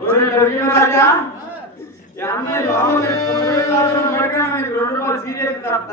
రాజా అమ్మాయి లోపల పడగా మీకు 2 రూపాయలు సీరియస్ తప్ప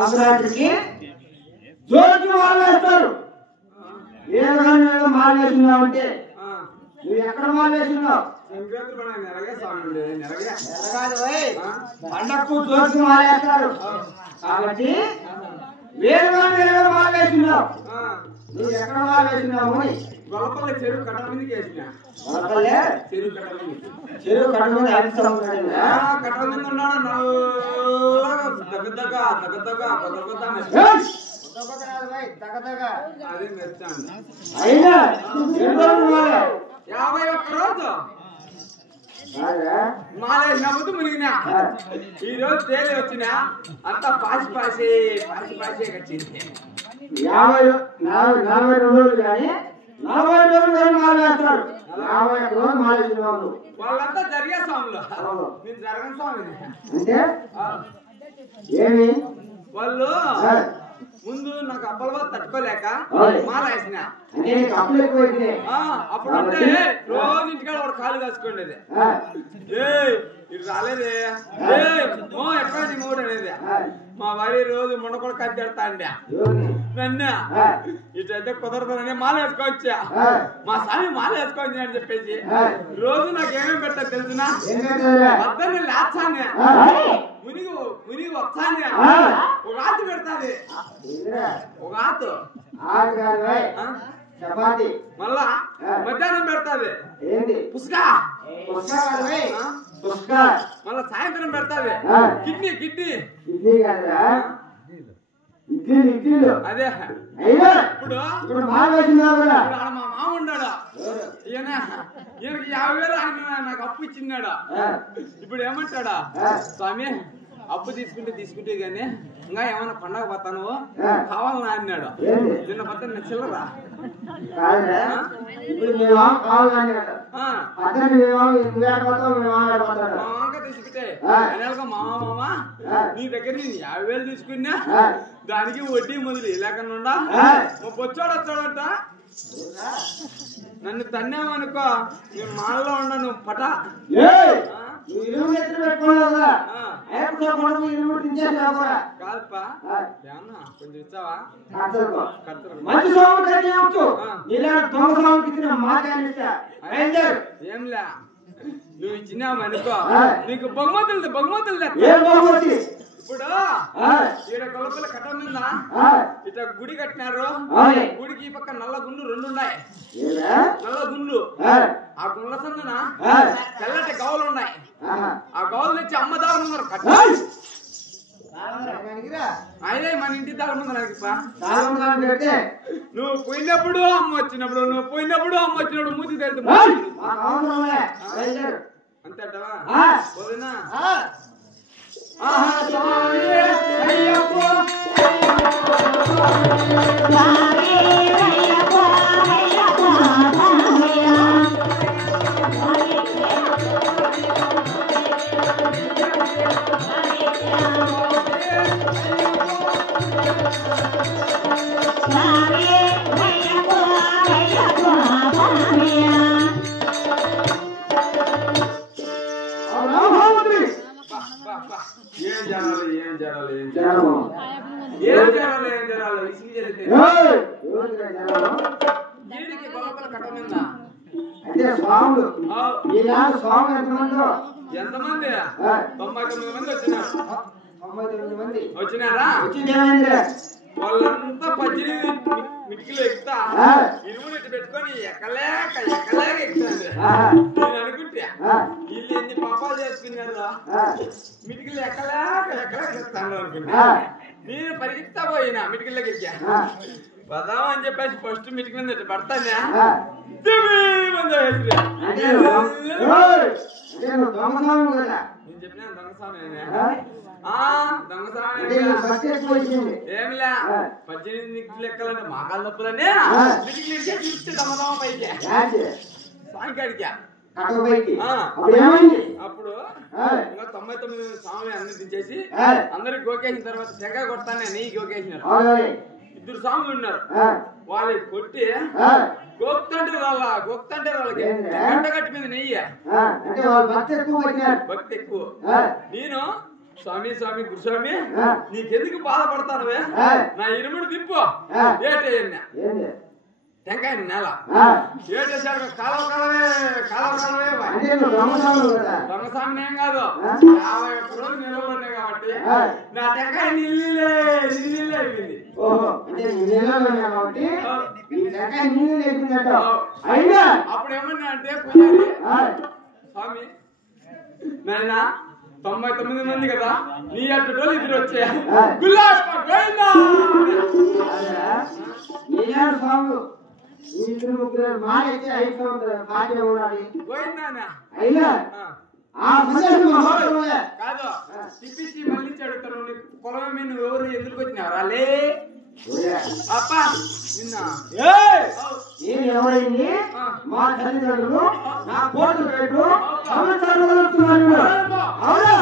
సంక్రాంతికి జోకి మాలేస్తారు. ఏ రకంగా మాలేసినావంటే నువ్వు ఎక్కడ మాలేసినావు? పండక్కు జోకి మాలేస్తారు కాబట్టి వేరుగా మాలేసినావు. నువ్వు ఎక్కడ మాలేసినావు అని గొల్లపల్లి చెరువు కట్ట మీదకి వేసిన. చెరువు కట్ట మీద కట్ట మీద ఉన్నాడు దగ్గరగా అదే మెచ్చాను. 51 రోజు మాలేసినప్పుడు మునిగినా. ఈ రోజు తేలి వచ్చినా అంతా పాసి వచ్చింది. 40 రోజులు కానీ 40 రోజులు మాలేస్తారు. 51 రోజులు మాలేసిన వాళ్ళు వాళ్ళంతా జరిగే స్వాములు, మీరు జరగని స్వామి అంటే ఏమి వాళ్ళు ముందు నాకు అప్పల బాధ తట్టుకోలేక మాల వేసిన అప్పుడు అంటే రోజు ఇంటికాడ ఒక కాలు కాసుకోండి ఇది రాలేదే ఎక్కడ నీ మూడు అనేది మా వారి రోజు మొండకొడ కద్దెడతా అండి నన్ను ఇటైతే కుదరదని మాల వేసుకోవచ్చా మా స్వామి మాల వేసుకోవచ్చు అని చెప్పేసి రోజు నాకు ఏమేమి పెట్టారు తెలుసునా వద్దని లేచానే మునిగి మునిగి వచ్చానే ఒక ఆతు పెడతాది ఒక ఆతు చపాతి మళ్ళా మధ్యాహ్నం పెడతాది పుస్కా మళ్ళా సాయంత్రం పెడతాది కిడ్నీ కిడ్నీ అదే ఇప్పుడు మా మామ ఉన్నాడు ఈయనకి 50,000 ఆయన నాకు అప్పు ఇచ్చిన్నాడు ఇప్పుడు ఏమంటాడా స్వామి అప్పు తీసుకుంటే గానీ ఇంకా ఏమన్నా పండగ పోతాను కావాలని అన్నాడు నిన్న పత్త నేను చిల్లరా తీసుకుంటే మామ నీ దగ్గర నేను 50,000 తీసుకున్నా దానికి వడ్డీ మొదలు లేకుండా పొచ్చోడు వచ్చాడంట నన్ను తన్నామనుకో నేను మాలలో ఉండను పట కాదప్పా కొంచెం ఇచ్చావా ఏంలే నువ్వు ఇచ్చినావనుకో నీకు బహుమతులు ఇప్పుడు ఈడ కొలతల కట్ట మీద ఇట్లా గుడి కట్టినారు గుడికి ఈ పక్క నల్ల గుండు 2 ఉన్నాయి నల్ల గుండు ఆ గుండ్ల సందున తెల్లటి గౌలు ఉన్నాయి ఆ గౌలు తెచ్చి అమ్మదారు ముందర కట్ట అదే మన ఇంటి దాని ముందర నువ్వు పోయినప్పుడు అమ్మ వచ్చినప్పుడు మూతి తెలుసు అంతే అంటవా పోయినా ఎంతమంది 99 మంది వచ్చినారా వాళ్ళంతా 18 మిటికలు ఎక్కుతా 20 పెట్టుకొని ఎక్కలేక ఎక్కుతాను నేను అనుకుంటే వీళ్ళు ఎన్ని పాపాలు చేసుకున్నారు మిటికలు ఎక్కలేక ఎక్కుతాను అనుకుంటా నేను పరిగెత్తా పోయినా మిటికల్లోకి ఎక్కా పదాం అని చెప్పేసి ఫస్ట్ మిటికల్ పడతానే ఏమిలే 18 లెక్కలంటే మాకాల నొప్పులనే పైకి సాయంకాడికా అప్పుడు ఇంకా 99 స్వామి అన్ని దించేసి అందరికి గోకేసిన తర్వాత తెగ కొడతానే నెయ్యి గోకేసినారు 2 స్వాములు ఉన్నారు వాళ్ళకి కొట్టి గోక్తంటే వాళ్ళకి గంటగట్టి మీద నెయ్యి భక్తి ఎక్కువ నేను స్వామి గురుస్వామి నీకెందుకు బాధపడతానువే నా 20 దింపు ఏటయ్యా టెంకాయ నేల ఏటేసాడు కాలవే దొంగస్వామిని ఏం కాదు 51 రోజులు నిలబడినాయి కాబట్టి నా టెంకాయ నిల్లిలే అయిపోయింది అప్పుడు ఏమన్నా అంటే పూజారి స్వామి నాయనా 99 మంది కదా నీ అట్టోళ్ళు ఇద్దరు వచ్చే కాదు తిప్పించి మళ్ళీ అడుగుతారు పొలం మీద నువ్వు ఎవరు ఎదురుకు వచ్చినావు రాలే అప్పా నిన్న ఎవరైంది మా తల్లిదండ్రులు నా కోట్లు పెట్టు అవునా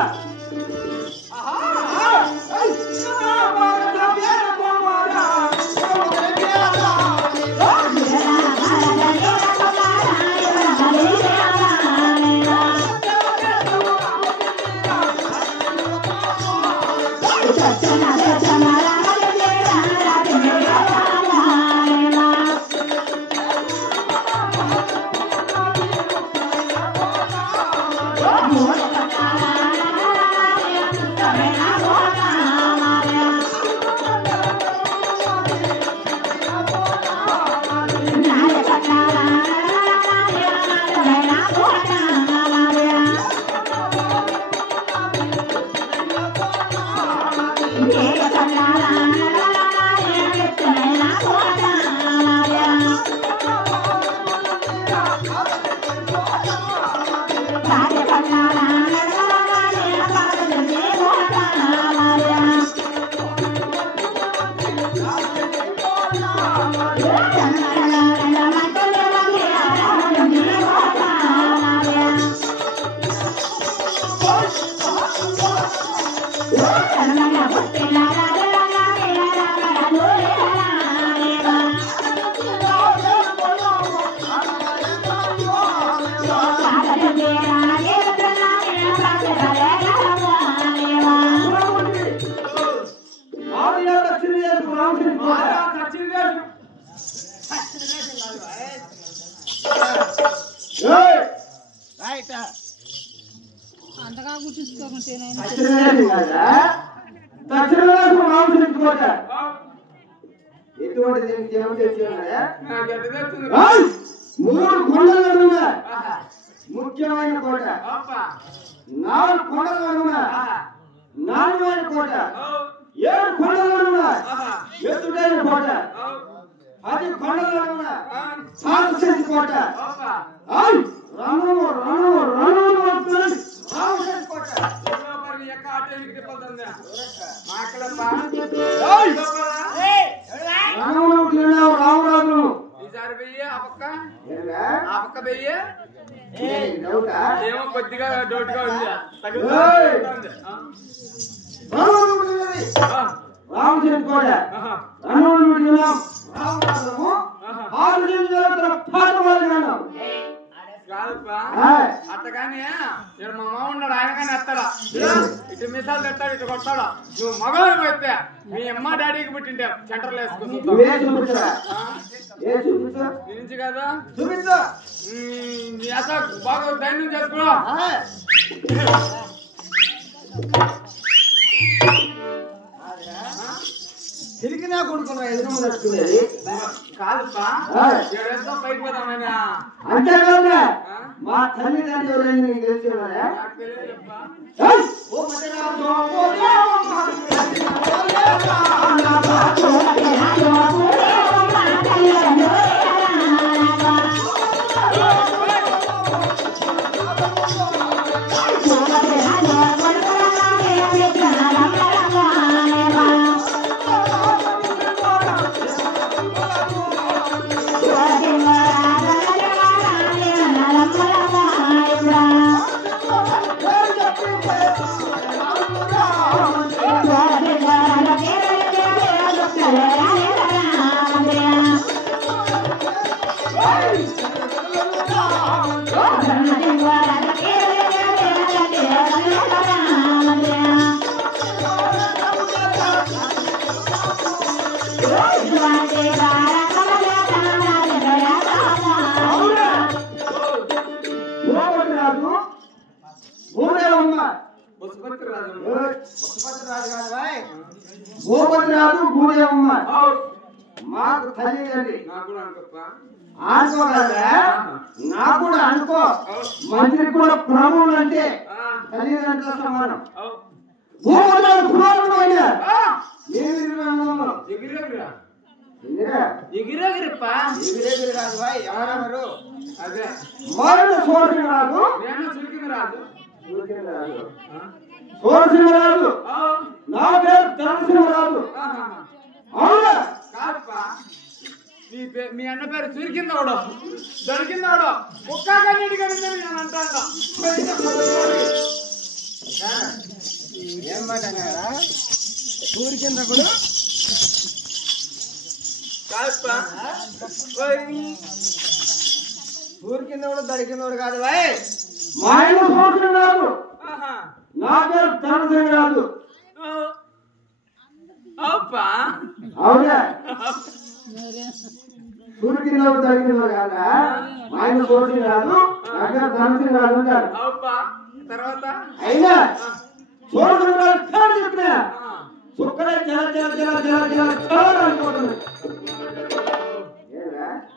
అంతగా గుర్తించుకోకుంటే ఎటువంటి మూడు కొండలు ముఖ్యమైన కోట, 4 కొండలు నాణ్యమైన కోట, 7 కొండలు ఎత్తుడైన కోట, 10 కొండలు సారస్వతి కోట, రామరాజు ఈసారి వెయ్యి ఆ పక్క వెయ్యి ఏమో కొద్దిగా డౌట్గా ఉంది. రామచంద్ర కోట కాదప్పా అట్టగాని ఇక్కడ మా మామ ఉన్నాడు, ఆయన కానీ ఎత్తాడా ఇటు మిసాలు తెస్తాడు, ఇటు కొట్టాడా. నువ్వు మగవాళ్ళు అయితే మీ అమ్మ డాడీకి పుట్టింటే సెంటర్లో నుంచి కదా బాగా ధైర్యం చేసుకో. తిరిగి నా కొడుకున్నా ఎదురు నచ్చుకునేది కాదప్పా ఏడేస్తో పైకి పోతామైనా అంతేకాదు మా తల్లిదండ్రులు ఎవరైనా నీకు తెలిసేవారా? భూపతిరాజు భూదేవమ్మ మాకు తల్లిదండ్రి అనుకోగలరా? నాకు కూడా అనుకో. మంత్రికి కూడా ప్రభువులు అంటే తల్లిదండ్రుల సమానం. భూపతిరాజు పురాణుడు అయినా ఎగిరెగిరి రాదు భాయ్. ఎవరెవరు? అదే మరణ సోదరి రాదు, రాదు సోదరిరాజు. నా పేరు ధనసింహరాజు. అవునా? కాదప్పా మీ అన్న పేరు చురికిందవడు దొరికిందవడు ఒక్కడికి నేను అంటాను. ఏం మాట సూర్యచంద్ర కూడా కాదప్పా సూర్యకిందవాడు దొరికిందవాడు కాదు భాయ్. మా ఆయన సోదరి రాదు, నా పేరు ధనసింహరాజు. అప్పా అవునా? సూర్యకిందవాడు దొరికిందవాడు కాదా? మా ఆయన సోదరి రాదు, నా పేరు ధనసింహరాజు అంటారు. అప్పా తర్వాత అయినా సోదరి రాదు కాదు చెప్పిన సుక్కడే జల జల జల జల జల జల అనుకుంటున్నాడు.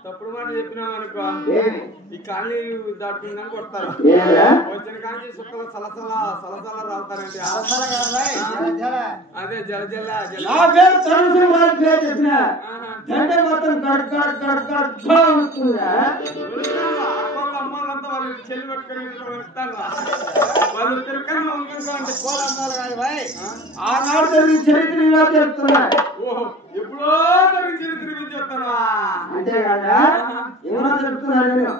తప్పుడు మాట చెప్పినావు అనుకో ఈ కాలనీ దాటుకుందని కొడతారు. వచ్చిన కానీ సుక్కలు సలసల సలసల రావుతారండి. అదే జల జల జల నా పేరు ధనసింహరాజు పేరు చెప్పిన గంట మొత్తం గడ్ గడ్ గడ్ గడ్ అవుతుందా? అమ్మాలంతా వాళ్ళు చెల్లి పట్టుకొని వెళ్తాను. వాళ్ళు తిరుక్కని అంటే పోలమ్మాలి కాదు భాయ్. ఆనాడు జరిగిన చరిత్ర ఇలా చెప్తున్నా. ఓహో ఎప్పుడో జరిగిన చరిత్ర గురించి చెప్తాను. అంతేకాదా ఏమన్నా చెప్తున్నాను నేను.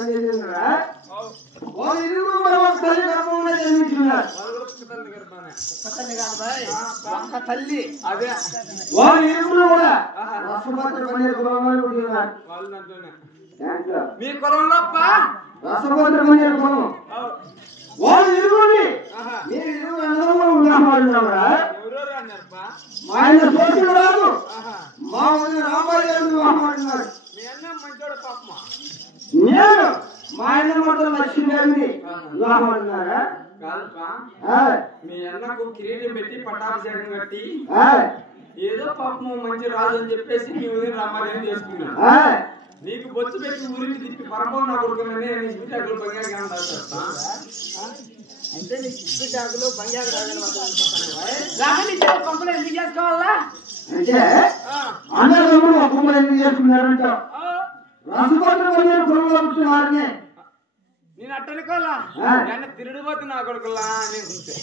కలిగిందిరా వాళ్ళు ఇరువురు కూడా ఒక తల్లి గర్భంలో జన్మించున్నారు. తల్లి అదే వాళ్ళు ఇరువురు కూడా రసభద్ర పని కులంలో పుట్టినారు. మీ కులంలో రసభద్ర పని కులం వాళ్ళు ఇరుగుండి మీరు ఇరువురు అందరూ ఉన్నారా? మా ఆయన సోషల్ రాదు మా ఊరి రామాయణ వివాహమాడినాడు. నేను మా ఆయన మొత్తం లక్ష్మీదేవిని వివాహమాడినారా? మీ అన్నకు కిరీటం పెట్టి పట్టాభిషేకం కట్టి ఏదో పాపము మంచి రాజు అని చెప్పేసి మీ ఊరిని రామాయణం చేసుకున్నాడు. నీకు బొచ్చు పెట్టి ఊరికి తిప్పి పరమం నా కొడుకుని ఇసుపిటాకులు బంగారు అంటే నీకు ఇసుపిటాకులు బంగారు పంపలు ఎందుకు చేసుకోవాలా? అంటే అన్నదమ్ముడు ఒక్కొక్కరు ఎందుకు చేసుకున్నారంట? రసభద్ర పని కులంలో పుట్టిన వారిని నేను అట్టనుకోవాలా నేను తిరుగుబోతు నా కొడుకులా అనుకుంటే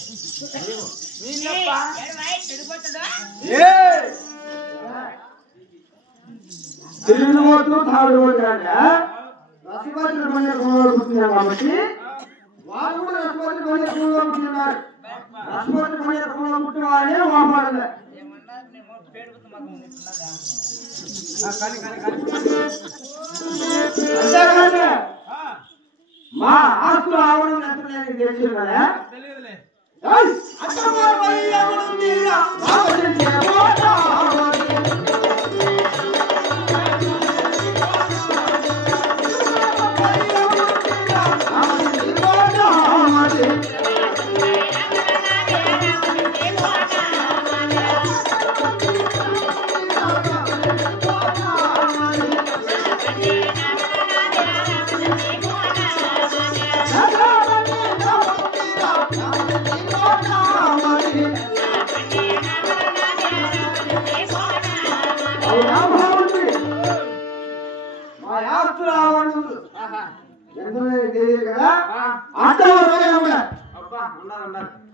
తిరుగుబోతు తాగుబోతు అంటే రసభద్ర పని కులంలో పుట్టినారు కాబట్టి వాళ్ళు కూడా రసభద్ర పని కులంలో పుట్టినారు. రసభద్ర పని కులంలో పుట్టిన వారినే వామాడలే. అంతేకాదు మా ఆస్తులు ఆవడం ఎంత తెలిసి కదా తెలియదులే.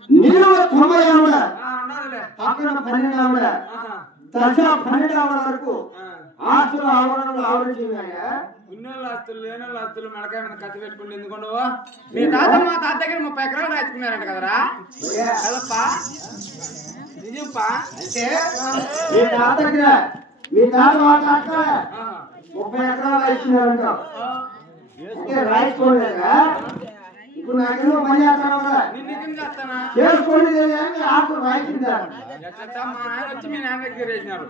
నీళ్ళు 90 అక్కడ 12 దశ 12 వరకు ఆస్తులు ఆవరణలు ఆలోచించాయా? ఉన్నోళ్ళ ఆస్తులు లేనోళ్ళ ఆస్తులు మెడకాయ మీద కత్తి పెట్టుకుని ఎందుకుండవా? మీ తాత మా తాత దగ్గర 30 ఎకరాలు రాసుకున్నారంట కదరా? కదప్పా నిజంపా? అంటే మీ తాత వాళ్ళ అక్కడ 30 ఎకరాలు రాసుకున్నారంట. అంటే రాసుకోలేదా? ఇప్పుడు నాకేమో పని చేస్తాను చేసుకోండి ఆకులు రాయించిందా? మా నాయన వచ్చి మీ నాన్న దగ్గర చేసినాడు,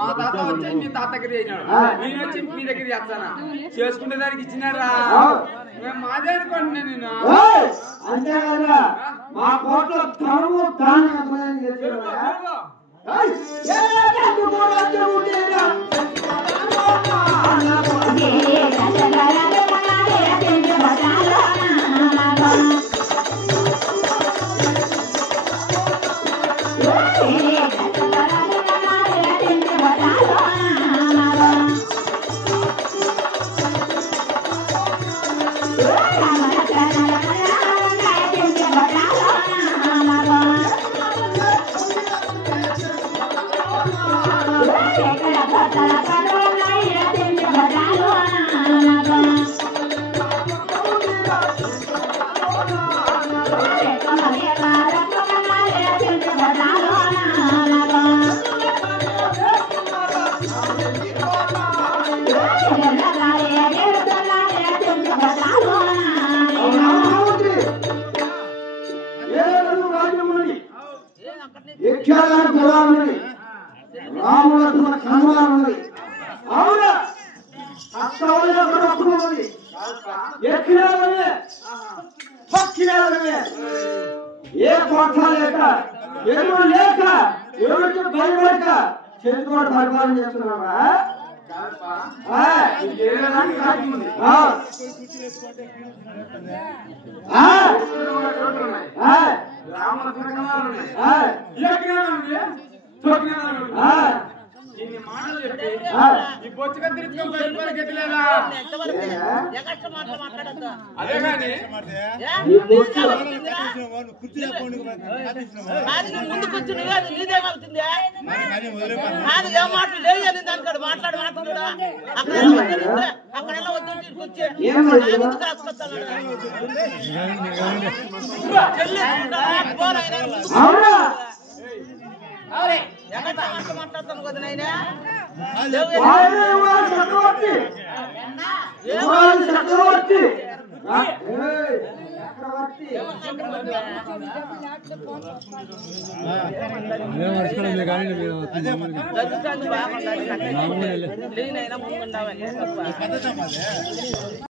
మా తాత వచ్చి మీ తాత దగ్గర చేసినాడు, నేను వచ్చి మీ దగ్గర చేస్తానా? చేసుకునే దానికి ఇచ్చినారా? మేము మాదే అనుకోండి. నేను అంతేకాదా మా కోట్ల ధనము దాని ఏ కోట లేక ఎరువు లేక ఎవరికి భయపడక చేసుకోవడం పరిపాలన చేస్తున్నావా? ఇన్ని మాటలు చెప్పి ఈ బొచ్చుగా తిరుగుతాం బయట గెట్టలేదా అదే కానీ ముందుకొచ్చి నీదేమవుతుంది కాదు ఏ మాటలు లేదు దానికాడు మాట్లాడి మాట్లాడా అక్కడెల్లా వద్దు తీసుకొచ్చి మాట్లాడతాను కదా నైనా చక్రవర్తి బాగుండాలి ముందుండాలి